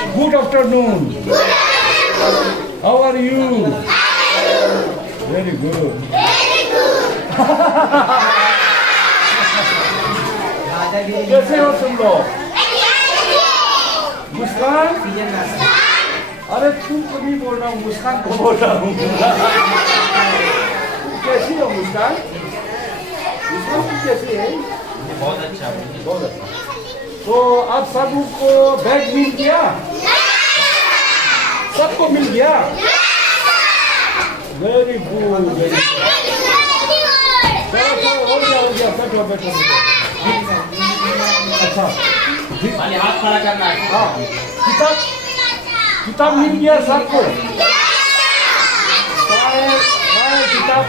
Good afternoon. How are you? Very good. कैसे हो तुम लोग? मुस्कान? अरे तुमको नहीं बोल रहा हूँ, मुस्कान को बोल रहा हूँ। कैसी हो मुस्कान? मुस्कान तुम कैसी है? बहुत अच्छा। बहुत अच्छा। तो आप सबको बैग मिल गया? सबको मिल गया? Very good, very good. चलो हो गया, बैठो बैठो। अच्छा, हाथ खड़ा करना है। हाँ, किताब मिल गया सबको? किताब